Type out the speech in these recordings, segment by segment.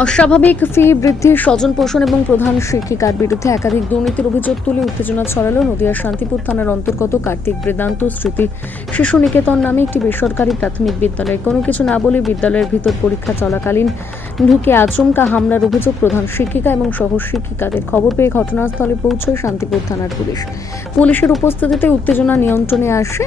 অস্বাভাবিক ফি বৃদ্ধি, স্বজন পোষণ এবং প্রধান শিক্ষিকার বিরুদ্ধে একাধিক দুর্নীতির অভিযোগ তুলে উত্তেজনা ছড়ালো নদিয়ার শান্তিপুর থানার অন্তর্গত কার্তিক বেদান্ত স্মৃতি শিশু নিকেতন নামে একটি বেসরকারি প্রাথমিক বিদ্যালয়ে। কোনো কিছু না বলে বিদ্যালয়ের ভিতর পরীক্ষা চলাকালীন ঢুকে আচমকা হামলার অভিযোগ প্রধান শিক্ষিকা এবং সহ শিক্ষিকাদের। খবর পেয়ে ঘটনাস্থলে পৌঁছয় শান্তিপুর থানার পুলিশ। পুলিশের উপস্থিতিতে উত্তেজনা নিয়ন্ত্রণে আসে।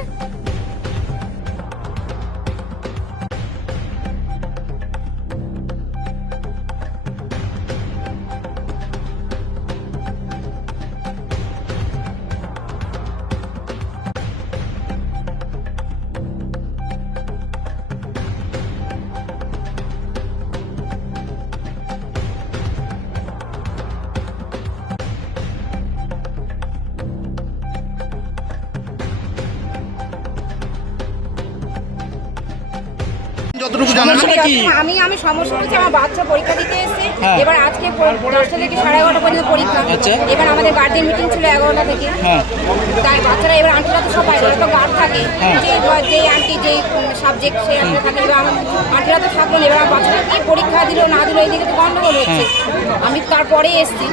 যতটুকু জানেন আমি সমস্যা হচ্ছে আমার বাচ্চা পরীক্ষা দিতে এসেছে। এবার আজকে 10টা থেকে 11:30 পর্যন্ত পরীক্ষা। এবার আমাদের গার্ডেন মিটিং ছিল 11টা থেকে। তাই বাচ্চারা এবার আন্টিরা তো সবাই তো গার্ড থাকে, যে আন্টি যে সাবজেক্ট সে আন্টি থাকে। এবার আন্টিরা তো থাকলো না। এবার আমার বাচ্চারা কি পরীক্ষা দিল না দিল এই দিকে তো গন্ডগোল হচ্ছে। আমি তারপরে এসেছি।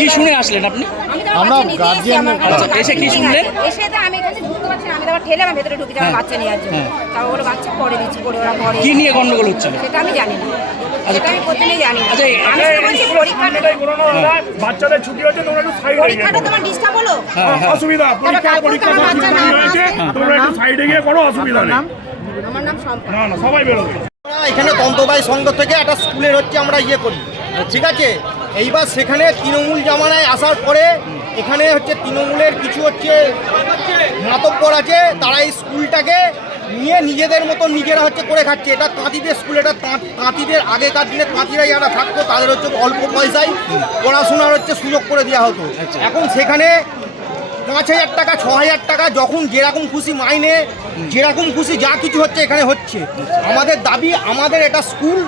কি শুনে আসলেন আপনি? আমি তো বাচ্চা নিতে এসেছি। আমার এসে কি শুনলেন? এসে তো আমি এখানে ঢুকতে পারছি না। আমি তো আবার ঠেলে আমার ভেতরে ঢুকেছি আমার বাচ্চা নেওয়ার জন্য। তাও ওরা বাচ্চা পরে দিচ্ছি করে ওরা পরে। কি নিয়ে গন্ডগোল হচ্ছিল সেটা আমি জানি না। সেটা আমি প্রথমেই জানি না। আমি বলছি বাচ্চাদের ছুটি হচ্ছে, তোমরা একটু সাইডে গিয়ে পরীক্ষাটা তোমার ডিস্টার্ব হলো। অসুবিধা পরীক্ষা হয়েছে, তোমরা একটু সাইডে গিয়ে করো, অসুবিধা নেই। আমার নাম সম্পা। না সবাই বেরোবে। এখানে তন্তবাই সংঘ থেকে একটা স্কুলের হচ্ছে আমরা করি, ঠিক আছে। এইবার সেখানে তৃণমূল জামানায় আসার পরে এখানে হচ্ছে তৃণমূলের কিছু হচ্ছে মাতব্বর আছে, তারা এই স্কুলটাকে নিয়ে নিজেদের মতো নিজেরা হচ্ছে করে খাচ্ছে। এটা তাঁতিদের স্কুল, এটা তাঁতিদের আগেকার দিনে তাঁতিরা যারা থাকতো তাদের হচ্ছে অল্প পয়সায় পড়াশোনার হচ্ছে সুযোগ করে দেওয়া হতো। এখন সেখানে 5,000 টাকা 6,000 টাকা যখন যেরকম খুশি মাইনে, যেরকম খুশি যা কিছু হচ্ছে এখানে হচ্ছে। আমাদের দাবি, আমাদের এটা স্কুল,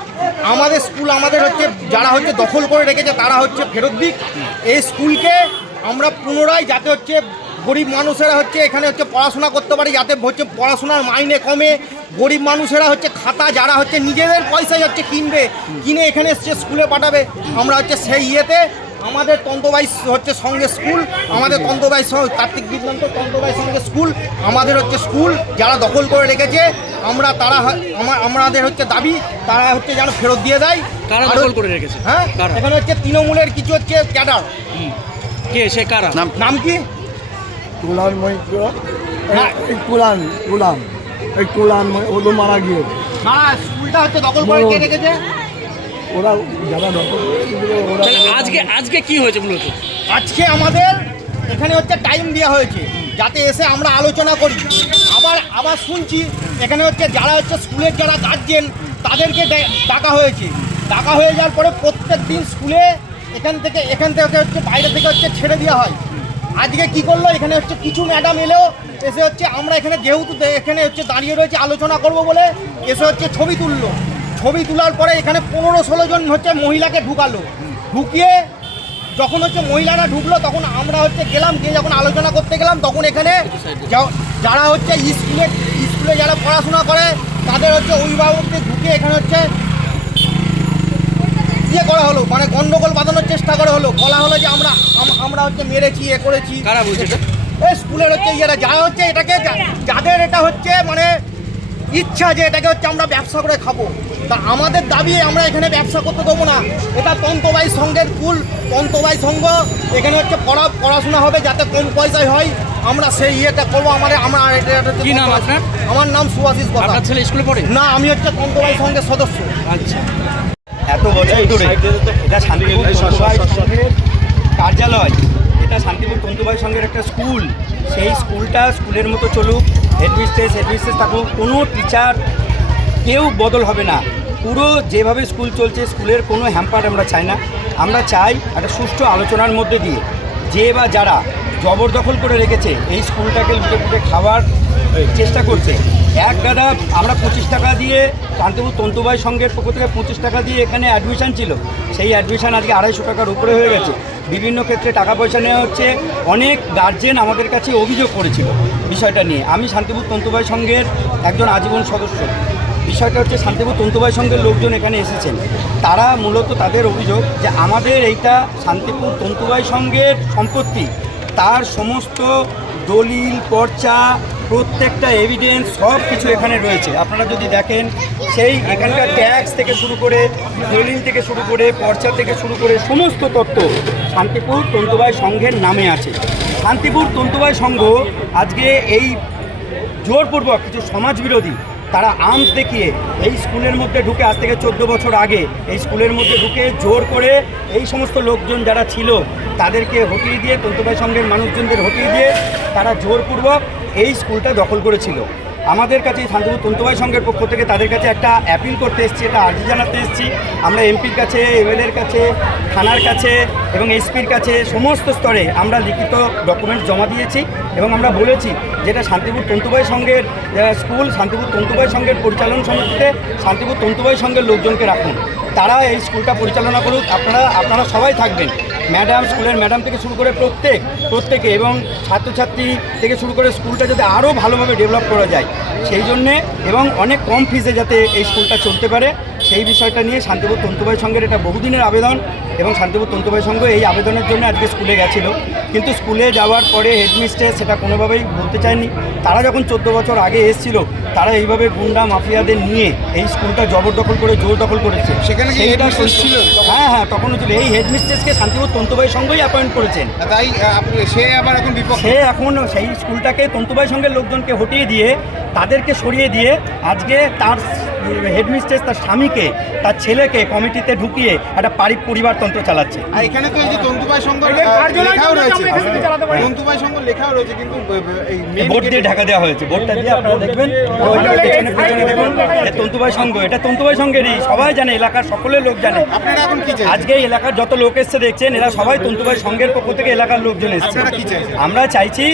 আমাদের হচ্ছে যারা হচ্ছে দখল করে রেখেছে তারা হচ্ছে ফেরত দিক। এই স্কুলকে আমরা পুনরায় যাতে হচ্ছে গরিব মানুষেরা হচ্ছে এখানে হচ্ছে পড়াশোনা করতে পারে, যাতে হচ্ছে পড়াশোনার মাইনে কমে। গরিব মানুষেরা হচ্ছে খাতা যারা হচ্ছে নিজেদের পয়সায় হচ্ছে কিনে এখানে এসছে স্কুলে পাঠাবে। আমরা হচ্ছে সেই আমাদের তন্তবাই হচ্ছে সঙ্গে স্কুল, আমাদের তন্তবাই কার্তিক বেদান্ত তন্তবাই সঙ্গে স্কুল, আমাদের হচ্ছে স্কুল যারা দখল করে রেখেছে আমাদের হচ্ছে দাবি তারা হচ্ছে যেন ফেরত দিয়ে দেয়। কারা দখল করে রেখেছে? হ্যাঁ, এখানে হচ্ছে তৃণমূলের কিছু হচ্ছে ক্যাডার। কে সে কারা? নাম কি? কুলান মৈত্র, কুলান ওদো মারা গিয়ে না, স্কুলটা হচ্ছে দখল করে কে রেখেছে? ওরা যারা দখল ওরা। আজকে কি হয়েছে মূলত? আজকে আমাদের এখানে হচ্ছে টাইম দেওয়া হয়েছে যাতে এসে আমরা আলোচনা করি। আবার শুনছি এখানে হচ্ছে যারা হচ্ছে স্কুলের যারা গার্জেন তাদেরকে ডাকা হয়েছে। ডাকা হয়ে যাওয়ার পরে প্রত্যেক দিন স্কুলে এখান থেকে হচ্ছে বাইরে থেকে হচ্ছে ছেড়ে দেওয়া হয়। আজকে কি করলো, এখানে হচ্ছে কিছু ম্যাডাম এলেও এসে হচ্ছে আমরা এখানে যেহেতু এখানে হচ্ছে দাঁড়িয়ে রয়েছে আলোচনা করব বলে এসে হচ্ছে ছবি তুললো। ছবি তোলার পরে এখানে 15-16 জন হচ্ছে মহিলাকে ঢুকালো। ঢুকিয়ে যখন হচ্ছে মহিলারা ঢুকলো তখন আমরা হচ্ছে গেলাম, গিয়ে যখন আলোচনা করতে গেলাম তখন এখানে যারা হচ্ছে স্কুলে যারা পড়াশোনা করে তাদের হচ্ছে অভিভাবকদের ঢুকিয়ে এখানে হচ্ছে করা হলো, মানে গন্ডগোল বাঁধানোর চেষ্টা করা হলো। বলা হলো যে আমরা হচ্ছে মেরেছি, করেছি। কারা বলছে? এই স্কুলের হচ্ছে যারা হচ্ছে এটাকে যাদের এটা হচ্ছে মানে ইচ্ছা যে এটাকে হচ্ছে আমরা ব্যবসা করে খাবো, তা আমাদের দাবি আমরা এখানে ব্যবসা করতে দেবো না। এটা তন্তবাই সংঘের স্কুল, তন্তবাই সংঘ এখানে হচ্ছে পড়াশোনা হবে যাতে কম পয়সায় হয়, আমরা সেই করবো। কি নাম আপনার? আমার নাম সুভাষিস। আপনার ছেলে স্কুলে পড়ে? না, আমি হচ্ছে তন্তবাই সংঘের সদস্য। আচ্ছা, এত বছর ধরে এটা শান্তিপুর তন্তুবাই সংঘের কার্যালয়, এটা শান্তিপুর তন্তুবাই সংঘের একটা স্কুল। সেই স্কুলের মতো চলুক, হেডমিস্ট্রেস থাকুক, কোনো টিচার কেউ বদল হবে না। পুরো যেভাবে স্কুল চলছে স্কুলের কোনো হ্যাম্পার আমরা চাই না। আমরা চাই একটা সুষ্ঠু আলোচনার মধ্যে দিয়ে যে বা যারা জবরদখল করে রেখেছে এই স্কুলটাকে লুটে খাওয়ার চেষ্টা করছে। এক দাদা আমরা 25 টাকা দিয়ে শান্তিপুর তন্তুবাই সংঘের পক্ষ থেকে 25 টাকা দিয়ে এখানে অ্যাডমিশান ছিল, সেই অ্যাডমিশান আজকে 250 টাকার উপরে হয়ে গেছে। বিভিন্ন ক্ষেত্রে টাকা পয়সা নেওয়া হচ্ছে। অনেক গার্জেন আমাদের কাছে অভিযোগ করেছিল বিষয়টা নিয়ে। আমি শান্তিপুর তন্তুবাই সংঘের একজন আজীবন সদস্য। বিষয় বিষয়টা হচ্ছে শান্তিপুর তন্তুবাই সংঘের লোকজন এখানে এসেছেন, তারা মূলত তাদের অভিযোগ যে আমাদের এইটা শান্তিপুর তন্তুবাই সংঘের সম্পত্তি, তার সমস্ত দলিল পর্চা প্রত্যেকটা এভিডেন্স সব কিছু এখানে রয়েছে। আপনারা যদি দেখেন সেই এখানকার ট্যাক্স থেকে শুরু করে দলিল থেকে শুরু করে পর্চা থেকে শুরু করে সমস্ত তথ্য শান্তিপুর তন্তুবাই সংঘের নামে আছে। শান্তিপুর তন্তুবাই সংঘ আজকে এই জোরপূর্বক কিছু সমাজবিরোধী তারা আর্মস দেখিয়ে এই স্কুলের মধ্যে ঢুকে আজ থেকে 14 বছর আগে এই স্কুলের মধ্যে ঢুকে জোর করে এই সমস্ত লোকজন যারা ছিল তাদেরকে হটিয়ে দিয়ে তন্তুবাই সংঘের মানুষজনদের হটিয়ে দিয়ে তারা জোরপূর্বক এই স্কুলটা দখল করেছিল। আমাদের কাছে শান্তিপুর তন্তুবাই সংঘের পক্ষ থেকে তাদের কাছে একটা অ্যাপিল করতে এসেছি, একটা আর্জি জানাতে এসেছি। আমরা এমপির কাছে, এমএলএর কাছে, থানার কাছে এবং এসপির কাছে সমস্ত স্তরে আমরা লিখিত ডকুমেন্ট জমা দিয়েছি এবং আমরা বলেছি যেটা শান্তিপুর তন্তুবাই সংঘের স্কুল, শান্তিপুর তন্তুবাই সংঘের পরিচালন সমিতিতে শান্তিপুর তন্তুবাই সংঘের লোকজনকে রাখুন, তারা এই স্কুলটা পরিচালনা করুক। আপনারা সবাই থাকবেন, ম্যাডাম, স্কুলের ম্যাডাম থেকে শুরু করে প্রত্যেকে এবং ছাত্রছাত্রী থেকে শুরু করে স্কুলটা যাতে আরও ভালোভাবে ডেভেলপ করা যায় সেই জন্যে এবং অনেক কম ফিজে যাতে এই স্কুলটা চলতে পারে সেই বিষয়টা নিয়ে শান্তিপুর তন্তুবাই সংঘের এটা বহুদিনের আবেদন এবং শান্তিপুর তন্তুবাই সংঘ এই আবেদনের জন্য আজকে স্কুলে গেছিলো। কিন্তু স্কুলে যাওয়ার পরে হেডমিস্ট্রেস সেটা কোনোভাবেই বলতে চায়নি। তারা যখন 14 বছর আগে এসেছিল তারা এইভাবে গুন্ডা মাফিয়াদের নিয়ে এই স্কুলটা জবরদখল করে জোর দখল করেছে। সেখানে কি হেডমিস্ট্রেস ছিল? হ্যাঁ, তখনও ছিল। এই হেডমিস্ট্রেসকে শান্তিপুর তন্তুবাই সংঘই অ্যাপয়েন্ট করেছেন। তাই সে আবার এখন বিপক্ষে। সে এখন সেই স্কুলটাকে তন্তুবাই সংঘের লোকজনকে হটিয়ে দিয়ে তাদেরকে সরিয়ে দিয়ে আজকে তার হেডমিস্ট্রেস তার স্বামীকে, তার ছেলেকে কমিটিতে ঢুকিয়ে একটা পরিবারতন্ত্র চালাচ্ছে। আর এখানে তো এই যে তন্তুবাই সংঘ লেখাও রয়েছে, তন্তুবাই সংঘ লেখাও রয়েছে, কিন্তু এই বোর্ড দিয়ে ঢাকা দেওয়া হয়েছে। বোর্ডটা দিয়ে আপনারা দেখবেন, পেছনে দেখুন তন্তুবাই সংঘ, এটা তন্তুবাই সংঘেরই, সবাই জানে, এলাকার সকলের লোক জানে। আপনারা এখন কি চাইছেন? আজকে এলাকার যত লোক এসছে দেখছেন, এরা সবাই তন্তুবাই সংঘের পক্ষ থেকে এলাকার লোকজন এসছে। আপনারা কি চাইছেন? আমরা চাইছি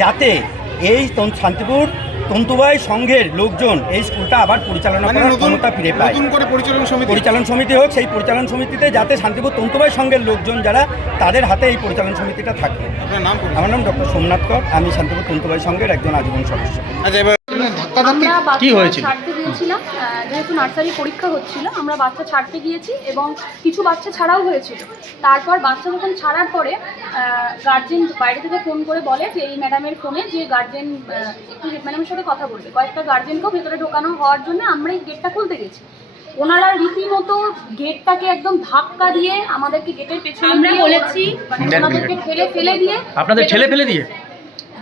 যাতে এই শান্তিপুর তন্তুবাই সংঘের লোকজন এই স্কুলটা আবার পরিচালনা করার ক্ষমতা ফিরে পায়। নতুন করে পরিচালন সমিতি হোক, সেই পরিচালন সমিতিতে যাতে শান্তিপুর তন্তুবাই সংঘের লোকজন যারা তাদের হাতে এই পরিচালন সমিতিটা থাকে। আপনার নাম? আমার নাম ডক্টর সোমনাথ কর, আমি শান্তিপুর তন্তুবাই সংঘের একজন আজীবন সদস্য। আচ্ছা, এবার আমরা কি বাচ্চা হয়েছিল? ছাড়তে গিয়েছিলাম, যেহেতু নার্সারি পরীক্ষা হচ্ছিল আমরা বাচ্চা ছাড়তে গিয়েছি এবং কিছু বাচ্চা ছাড়াও হয়েছিল। তারপর বাচ্চা যখন ছাড়ার পরে গার্জেন বাইরে থেকে ফোন করে বলে যে এই ম্যাডামের ফোনে যে গার্জেন একটু হেড ম্যাডামের সাথে কথা বলবে। কয়েকটা গার্জেনকেও ভেতরে ঢোকানো হওয়ার জন্য আমরা এই গেটটা খুলতে গেছি। ওনারা রীতিমতো গেটটাকে একদম ধাক্কা দিয়ে আমাদেরকে গেটের পেছনে আমরা দিয়ে বলেছি, মানে ওনাদেরকে ফেলে দিয়ে আপনাদের ঠেলে ফেলে দিয়ে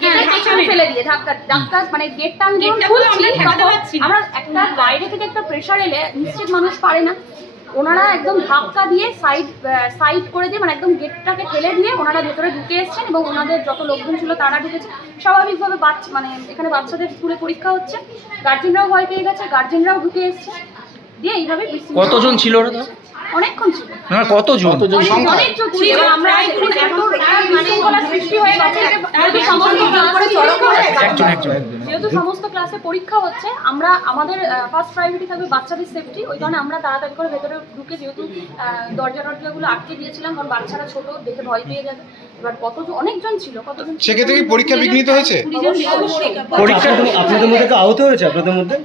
গেটের পেছনে ফেলে দিয়ে ধাক্কা মানে গেটটা আমি যখন খুলছি তখন আমরা একটা বাইরে থেকে একটা প্রেশার এলে নিশ্চিত মানুষ পারে না, ওনারা একদম ধাক্কা দিয়ে সাইড করে দিয়ে মানে একদম গেটটাকে ঠেলে দিয়ে ওনারা ভেতরে ঢুকে এসেছেন এবং ওনাদের যত লোকজন ছিল তারা ঢুকেছে। স্বাভাবিকভাবে মানে এখানে বাচ্চাদের স্কুলে পরীক্ষা হচ্ছে, গার্জেনরাও ভয় পেয়ে গেছে, গার্জেনরাও ঢুকে এসছে দিয়ে এইভাবে কতজন ছিল ওরা? অনেকক্ষণ ছিল, না কতজন? অনেকজন ছিল এবং আমরা মানে সৃষ্টি হয়ে গেছে যেহেতু সমস্ত ক্লাসে পরীক্ষা হচ্ছে। আমরা আমাদের ফার্স্ট প্রায়োরিটি থাকবে বাচ্চাদের সেফটি, ওই কারণে আমরা তাড়াতাড়ি করে ভেতরে ঢুকে যেহেতু দরজাগুলো আটকে দিয়েছিলাম কারণ বাচ্চারা ছোট দেখে ভয় পেয়ে যাবে। এবার কতজন ছিল সেক্ষেত্রে কি পরীক্ষা বিঘ্নিত হয়েছে? পরীক্ষা আপনাদের মধ্যে কেউ আহত হয়েছে? আপনাদের মধ্যে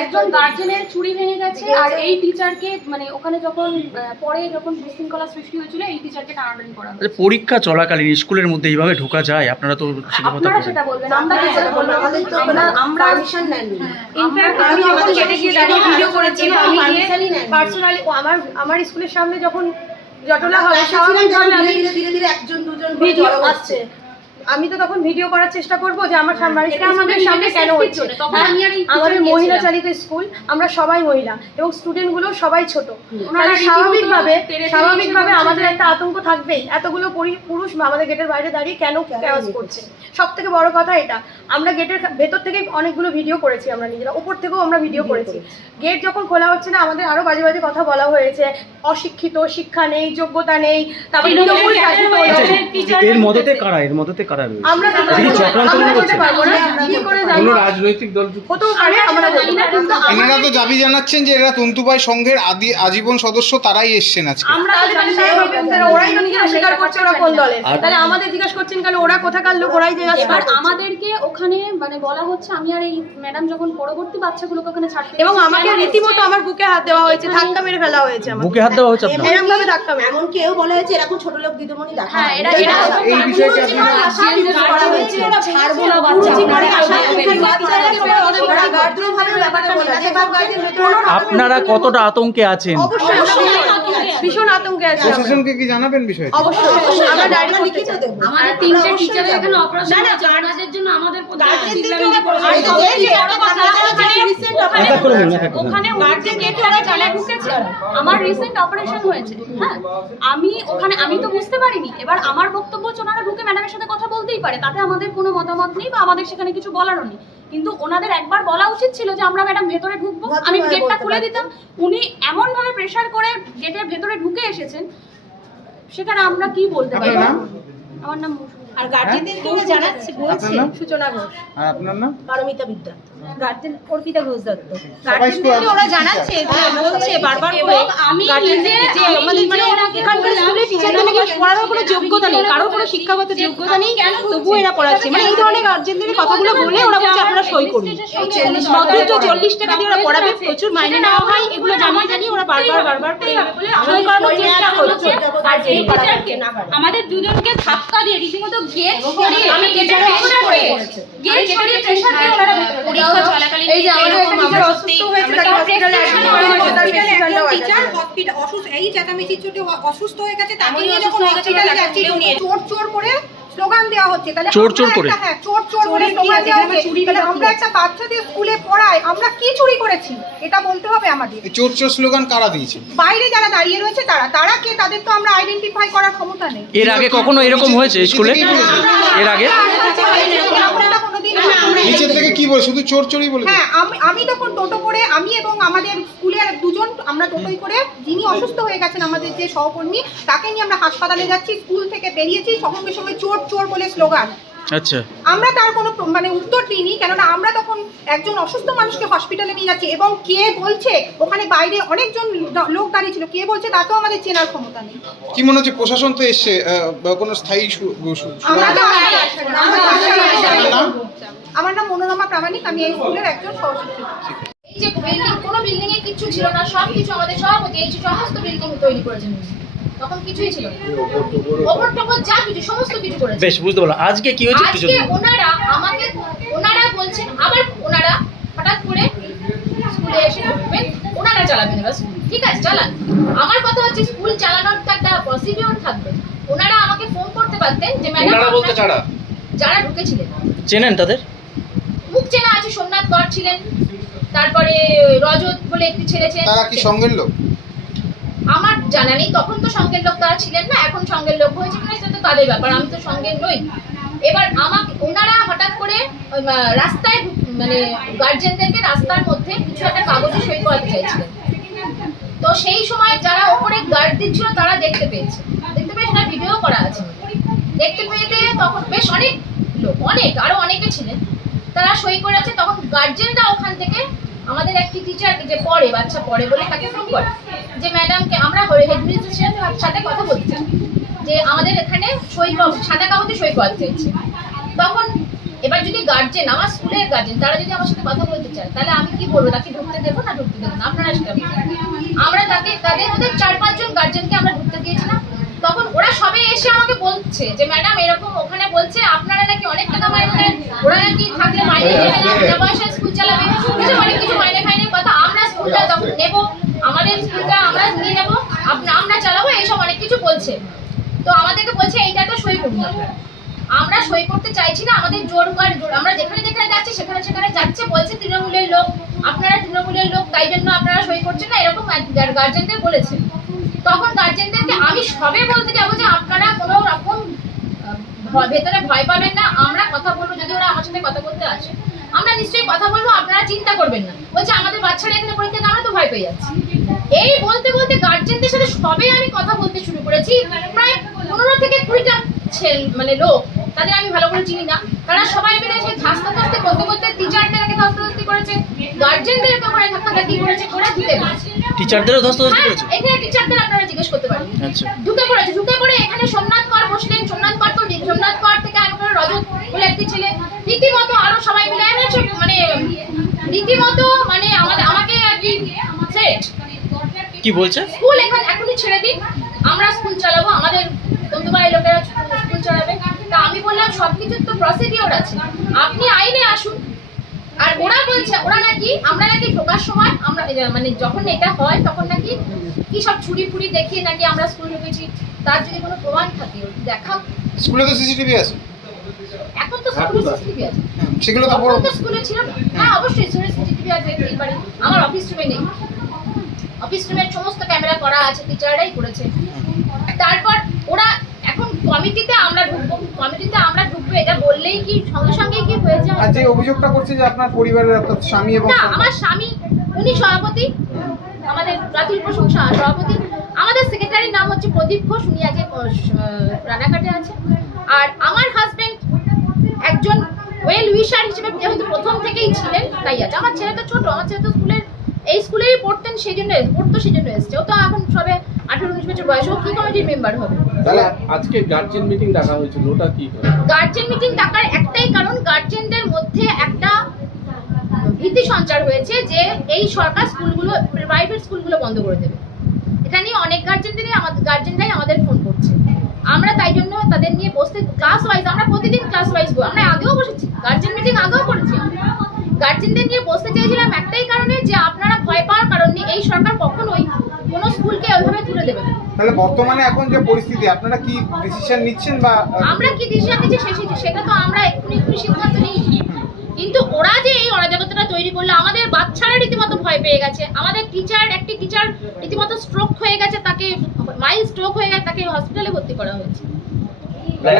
একজন গার্জেনের চুড়ি ভেঙে গেছে আর এই টিচারকে মানে ওখানে যখন বিশৃঙ্খলা সৃষ্টি হয়েছিল এই টিচারকে টানাটানি করা হয়েছে। পরীক্ষা চলাকালীন স্কুলের মধ্যে এইভাবে ঢোকা যায়? আপনারা তো আপনারা সেটা বলবেন, আমরা কি সেটা বলবো? আমাদের তো আমরা পারমিশন নেননি। ইনফ্যাক্ট আমি যখন গেটে গিয়ে দাঁড়িয়ে ভিডিও করেছি, আমি গিয়ে পার্সোনালি আমার স্কুলের সামনে যখন জটলা হয় ধীরে ধীরে একজন দুজন ভিডিও আসছে, আমি তো তখন ভিডিও করার চেষ্টা করবো যে আমার সামনে কেন হচ্ছে। আমাদের মহিলা চালিত স্কুল, আমরা সবাই মহিলা এবং স্টুডেন্টগুলো সবাই ছোট, স্বাভাবিকভাবে আমাদের একটা আতঙ্ক থাকবেই। এতগুলো পুরুষ আমাদের গেটের বাইরে দাঁড়িয়ে কেন ক্যাওয়াজ করছে। সব থেকে বড় কথা এটা, আমরা গেটের ভেতর থেকে অনেকগুলো ভিডিও করেছি, আমরা নিজেরা উপর থেকেও আমরা ভিডিও করেছি। গেট যখন খোলা হচ্ছে না আমাদের আরো বাজে বাজে কথা বলা হয়েছে, অশিক্ষিত, শিক্ষা নেই, যোগ্যতা নেই, তারপর এর মদতে কারা কারা রয়েছে? আমরা এটা কি চক্রান্ত আমরা করছে? বলতে পারবো না কি করে জানবো কোনো রাজনৈতিক দল হতেও পারে আমরা জানি না কিন্তু এনারা তো দাবি জানাচ্ছেন যে এরা তন্তুবাই সংঘের আজীবন সদস্য, তারাই এসছেন আজকে। আমরা তো জানি না ওরাই তো নিজেরা স্বীকার করছে ওরা কোন দলের তাহলে আমাদের জিজ্ঞাসা করছেন কেন ওরা কোথাকার লোক ওরাই জিজ্ঞাসা এবার করছে আমাদেরকে ওখানে মানে বলা হচ্ছে আমি আর এই ম্যাডাম যখন পরবর্তী বাচ্চাগুলোকে ওখানে ছাড়তে এবং আমাকে রীতিমতো আমার বুকে হাত দেওয়া হয়েছে ধাক্কা মেরে ফেলা হয়েছে আমাকে বুকে হাত দেওয়া হচ্ছে আপনার? এরকম ভাবে ধাক্কা মেরে এমন কেউ বলা হয়েছে এরকম ছোট লোক দিদিমণি দেখা হ্যাঁ এরা এরা এই বিষয়টা করা হয়েছে ছাড়বো না বাচ্চা আপনারা কতটা আতঙ্কে আছেন? অবশ্যই ভীষণ আতঙ্কে আছে আমরা। প্রশাসনকে কি জানাবেন বিষয়টা? অবশ্যই আমরা ডায়েরি লিখিত দেব আমাদের তিনটে টিচারের এখানে অপারেশন হয়েছে ওনাদের জন্য আমাদের ওখানে গার্জেন গেটে ওরা চালা ঢুকেছে আমার রিসেন্ট অপারেশন হয়েছে হ্যাঁ আমি তো বুঝতে পারিনি এবার আমার বক্তব্য হচ্ছে ওনারা ঢুকে ম্যাডামের সাথে কথা বলতেই পারে তাতে আমাদের কোনো মতামত নেই বা আমাদের সেখানে কিছু বলারও নেই কিন্তু ওনাদের একবার বলা উচিত ছিল যে আমরা ম্যাডাম ভেতরে ঢুকবো আমি গেটটা খুলে দিতাম উনি এমন ভাবে প্রেসার করে গেটের ভেতরে ঢুকে এসেছেন সেখানে আমরা কি বলতে পারি আমার নাম আর গার্জেনদেরকে ওরা জানাচ্ছে বলছে সূচনা ঘোষ আর আপনার নাম? পারমিতা বিদ্যা গার্জেন অর্পিতা ঘোষ দত্ত গার্জেনদেরকে ওরা জানাচ্ছে যে বলছে বারবার করে আমি নিজে যে আমাদের মানে এখানকার স্কুলে টিচারদের নাকি পড়ানোর কোনো যোগ্যতা নেই কারোর কোনো শিক্ষাগত যোগ্যতা নেই তবুও এরা পড়াচ্ছে মানে এই ধরনের গার্জেনদের কথাগুলো বলে ওরা বলছে আপনারা সই করুন অথচ 40 টাকা দিয়ে ওরা পড়াবে প্রচুর মাইনে নেওয়া হয় এগুলো জানি ওরা বারবার করে সই করানোর চেষ্টা করছে আর এই টিচারকে আমাদের দুজনকে ধাক্কা দিয়ে রীতিমতো গেট সরিয়ে আমি গেটের ভেতরে পড়ে গেট সরিয়ে প্রেসার দিয়ে ওনারা পরীক্ষা চলাকালীন এই যে আমাদের একটা টিচার অসুস্থ হয়েছে তাকে হসপিটালে টিচার হসপিটাল অসুস্থ এই চেঁচামেচির জন্য অসুস্থ হয়ে গেছে তাকে নিয়ে যখন হসপিটালে যাচ্ছিল চোর চোর করে স্লোগান দেওয়া হচ্ছে তাহলে চোর চোর করে? হ্যাঁ চোর চোর করে স্লোগান দেওয়া হচ্ছে তাহলে আমরা একটা বাচ্চাদের স্কুলে পড়াই আমরা কি চুরি করেছি এটা বলতে হবে আমাদের এই চোর চোর স্লোগান কারা দিয়েছে? বাইরে যারা দাঁড়িয়ে রয়েছে তারা কে তাদের তো আমরা আইডেন্টিফাই করার ক্ষমতা নেই এর আগে কখনো এরকম হয়েছে স্কুলে? এর আগে নিচের থেকে কি বলে? শুধু চোর চোরই বলে? হ্যাঁ আমি তখন টোটো করে আমি এবং আমাদের স্কুলের দুজন আমরা টোটোই করে যিনি অসুস্থ হয়ে গেছেন আমাদের যে সহকর্মী তাকে নিয়ে আমরা হাসপাতালে যাচ্ছি স্কুল থেকে বেরিয়েছি সঙ্গে সঙ্গে চোর চোর বলে স্লোগান আচ্ছা আমরা তার কোনো মানে উত্তর দিইনি কেননা আমরা তখন একজন অসুস্থ মানুষকে হসপিটালে নিয়ে যাচ্ছি এবং কে বলছে ওখানে বাইরে অনেকজন লোক দাঁড়িয়ে ছিল কে বলছে তাতেও আমাদের চেনার ক্ষমতা নেই কি মনে হচ্ছে প্রশাসন তো এসছে কোনো স্থায়ী আমরা তো আমার নাম মনোরমা প্রামাণিক আমি এই স্কুলের একজন সহশিক্ষিকা এই যে বিল্ডিং কোনো বিল্ডিং এ কিছু ছিল না সবকিছু আমাদের সভাপতি এই সমস্ত বিল্ডিং তৈরি করেছেন তখন কিছুই ছিল না ওপর টপর যা কিছু সমস্ত কিছু করেছে বেশ বুঝতে পারলাম আজকে কি হয়েছে কিছু আজকে ওনারা বলছেন আবার ওনারা হঠাৎ করে স্কুলে এসে ঢুকবেন ওনারা চালাবেন এবার স্কুল ঠিক আছে চালান আমার কথা হচ্ছে স্কুল চালানোর তো একটা প্রসিডিওর থাকবে ওনারা আমাকে ফোন করতে পারতেন যে ম্যাডাম ওনারা বলতে যারা ঢুকেছিলেন চেনেন তাদের? মুখ চেনা আছে সোমনাথ কর ছিলেন তারপরে রজত বলে একটি ছেলে ছিলেন তারা কি সঙ্গের লোক? আমার জানা নেই তখন তো সঙ্গের লোক তারা ছিলেন না এখন সঙ্গের লোক হয়েছে কিনা সেটা তো তাদের ব্যাপার আমি তো সঙ্গের নই এবার আমাকে ওনারা হঠাৎ করে রাস্তায় মানে গার্জেনদেরকে রাস্তার মধ্যে কিছু একটা কাগজে সই করাতে চাইছিলেন তো সেই সময় যারা ওপরে গার্ড দিচ্ছিল তারা দেখতে পেয়েছে না ভিডিও করা আছে দেখতে পেয়েতে তখন বেশ অনেক লোক আরো অনেকে ছিলেন তারা সই করেছে তখন গার্জেনরা ওখান থেকে আমাদের একটি টিচারকে যে পড়ে বাচ্চা পড়ে বলে তাকে ফোন করে যে ম্যাডামকে আমরা হেডমিস্ট্রেসের সাথে কথা বলতে চাই যে আমাদের এখানে সাদা কাগজে সই করাতে চাইছে তখন এবার যদি গার্জেন আমার স্কুলের গার্জেন তারা যদি আমার সাথে কথা বলতে চায় তাহলে আমি কি বলবো তাকে ঢুকতে দেবো না ঢুকতে দেবো না আপনারা সেটা আমরা তাদের মধ্যে 4-5 জন গার্জেনকে আমরা ঢুকতে দিয়েছিলাম তখন ওরা সবে এসে আমাকে বলছে যে ম্যাডাম এরকম ওখানে বলছে আপনারা নাকি অনেক টাকা মাইনে দেন ওরা নাকি থাকলে মাইনে দেবে না পয়সা স্কুল চালাবে অনেক কিছু মাইনে খাইনি কথা আমরা স্কুলটা তখন নেবো আমাদের স্কুলটা আমরা নিয়ে নেবো আমরা চালাবো এইসব অনেক কিছু বলছে তো আমাদেরকে বলছে এইটা তো সই করুন আমরা সই করতে চাইছি না আমাদের জোর আমরা যেখানে যাচ্ছি সেখানে যাচ্ছে বলছে তৃণমূলের লোক আপনারা তৃণমূলের লোক তাই জন্য আপনারা সই করছেন না এরকম গার্জেনদের বলেছে তখন গার্জেনদেরকে আমি সবে বলতে যাবো যে আপনারা কোনো রকম ভেতরে ভয় পাবেন না আমরা কথা বলবো যদি ওরা আমার সাথে কথা বলতে আসে আমরা নিশ্চয়ই কথা বলবো আপনারা চিন্তা করবেন না বলছে আমাদের বাচ্চারা এখানে পরীক্ষা আমরা তো ভয় পেয়ে যাচ্ছি এই বলতে গার্জেনদের সাথে সবে আমি কথা বলতে শুরু করেছি প্রায় 15 থেকে 20টা মানে লোক তাদের আমি ভালো করে চিনি না, তারা সবাই মিলে সেই ধাস্তাধাস্তি করতে করতে টিচারদেরকে ধাস্তাধাস্তি করেছে, গার্জেনদেরকে ওখানে ধাক্কাধাক্কি করেছে, করে ঢুকে পড়েছে। টিচারদেরও ধস্তাধস্তি হ্যাঁ, করেছে? এখানে টিচারদের আপনারা জিজ্ঞেস করতে পারেন। আচ্ছা। ঢুকে পড়ে এখানে সোমনাথ কর বসলেন, সোমনাথ কর থেকে আমি করে রজত বলে একটি ছেলে রীতিমতো আরো সবাই মিলে মানে রীতিমতো মানে আমাকে আর কি সেট কি বলছে? স্কুল এখনই ছেড়ে দিন, আমরা স্কুল চালাবো, আমাদের বন্ধুবাই লোকেরা স্কুল চালাবে। তা আমি বললাম সবকিছুর তো প্রসিডিওর আছে, আপনি আইনে আসুন। আর ওরা বলছে আমরা নাকি ঢোকার সময় আমরা মানে যখন এটা হয় তখন নাকি কি সব ছুরি ফুরি দেখিয়ে নাকি আমরা স্কুল ঢুকেছি, তার যদি কোনো প্রমাণ থাকে দেখাও। স্কুলে তো সিসিটিভি আছে, এখন তো স্কুলে সিসিটিভি আছে, সেগুলো তো তখন তো স্কুলে ছিল না। হ্যাঁ অবশ্যই স্কুলে সিসিটিভি আছে, দেখতেই পারি। আমার অফিস রুমে নেই, অফিস রুমের সমস্ত ক্যামেরা করা আছে, টিচাররাই করেছে। তারপর ওরা এখন কমিটিতে আমরা ঢুকবো এটা বললেই কি সঙ্গে সঙ্গে কি হয়ে যায়? আর যে অভিযোগটা করছে যে আপনার পরিবারের অর্থাৎ স্বামী এবং না, আমার স্বামী উনি সভাপতি, আমাদের রাতুল প্রশংসা সভাপতি। আমাদের সেক্রেটারির নাম হচ্ছে প্রদীপ ঘোষ, উনি আগে রানাঘাটে আছে। আর আমার হাজবেন্ড একজন ওয়েল উইশার হিসেবে যেহেতু প্রথম থেকেই ছিলেন তাই আছে। আমার ছেলে তো ছোট, আমার ছেলে তো স্কুলেই পড়তেন, সেই জন্য এসছে। ও তো এখন সবে 18-19 বছর বয়স, ও কি কমিটির মেম্বার হবে? তাহলে আজকে গার্জেন মিটিং ডাকা হয়েছিল, ওটা কি? গার্জেন মিটিং ডাকার একটাই কারণ, গার্জেনদের মধ্যে একটা ভীতি সঞ্চার হয়েছে যে এই সরকার স্কুলগুলো, প্রাইভেট স্কুলগুলো বন্ধ করে দেবে। এটা নিয়ে অনেক গার্জেনরাই আমাদের ফোন করছে। আমরা তাই জন্য তাদের নিয়ে বসতে ক্লাস ওয়াইজ, আমরা প্রতিদিন ক্লাস ওয়াইজ আমরা আগেও বসেছি, গার্জেন মিটিং আগেও করেছি। গার্জেনদের নিয়ে বসতে চেয়েছিলাম একটাই কারণে যে আপনারা ভয় পাওয়ার কারণে এই সরকার কখনোই কোনো স্কুলকে ওইভাবে তুলে দেবে না। তাহলে বর্তমানে এখন যে পরিস্থিতি, আপনারা কি ডিসিশন নিচ্ছেন বা আমরা কি ডিসিশন নিচ্ছি সেটা তো আমরা এক্ষুনি সিদ্ধান্ত নিই। কিন্তু ওরা যে এই অরাজকতাটা তৈরি করলো, আমাদের বাচ্চারা রীতিমতো ভয় পেয়ে গেছে। আমাদের একটি টিচার রীতিমতো স্ট্রোক হয়ে গেছে, তাকে মাইল্ড স্ট্রোক হয়ে গেছে, তাকে হসপিটালে ভর্তি করা হয়েছে।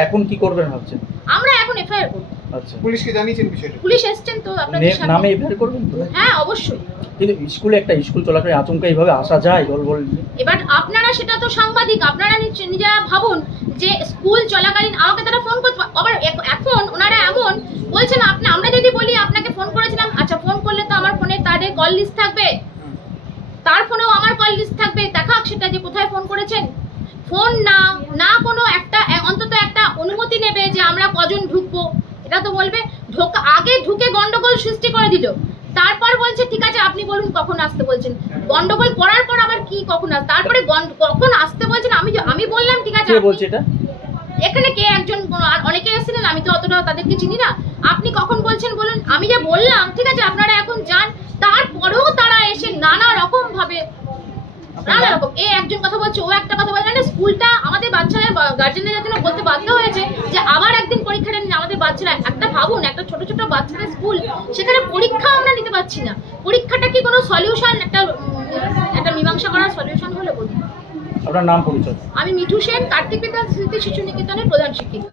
এখন কি করবেন ভাবছেন? আমরা এখন এফআইআর করব। আচ্ছা, পুলিশকে জানিয়েছেন বিষয়টা? পুলিশ এসেছেন তো আপনাদের সামনে। নামে এফআইআর করবেন তো? হ্যাঁ অবশ্যই। কিন্তু স্কুল চলাকালীন আচমকা এইভাবে আসা যায় দলবল? এবার আপনারা সেটা তো সাংবাদিক, আপনারা নিজেরা ভাবুন যে স্কুল চলাকালীন আমাকে তারা ফোন করতে, আবার এখন ওনারা এমন বলছেন আমরা যদি বলি আপনাকে ফোন করেছিলাম, আচ্ছা ফোন করলে তো আমার ফোনে তাদের কল লিস্ট থাকবে, তার ফোনেও আমার কল লিস্ট থাকবে, দেখাক সেটা যে কোথায় ফোন করেছেন। ফোন না কোনো একটা অন্তত একটা অনুমতি নেবে যে আমরা কজন ঢুকবো, এটা তো বলবে। আগে ঢুকে গন্ডগোল সৃষ্টি করে দিল, তারপর বলছে ঠিক আছে আপনি বলুন কখন আসতে বলছেন। গন্ডগোল করার পর আবার কি কখন তারপরে কখন আসতে বলছেন আমি বললাম ঠিক আছে। বলছে এটা এখানে কে একজন অনেকে এসেছিলেন, আমি তো অতটা তাদেরকে চিনি না। আপনি কখন বলছেন বলুন, আমি যে বললাম ঠিক আছে আপনারা এখন যান, তারপরেও তারা এসে নানা রকম ভাবে একজন কথা বলছে, ও একটা কথা বলছে। মানে স্কুলটা আমাদের বাচ্চারা গার্জেনদের জন্য বলতে বাধ্য হয়েছে যে আবার একদিন পরীক্ষাটা নিন। আমাদের বাচ্চারা একটা ভাবুন, একটা ছোট ছোট বাচ্চাদের স্কুল, সেখানে পরীক্ষা আমরা নিতে পারছি না। পরীক্ষাটা কি কোনো সলিউশন, একটা মীমাংসা করার সলিউশন হলে বলুন। আপনার নাম পরিচয়? আমি মিঠু সেন, কার্তিক বিদ্যা স্মৃতি শিশু নিকেতনের প্রধান শিক্ষিকা।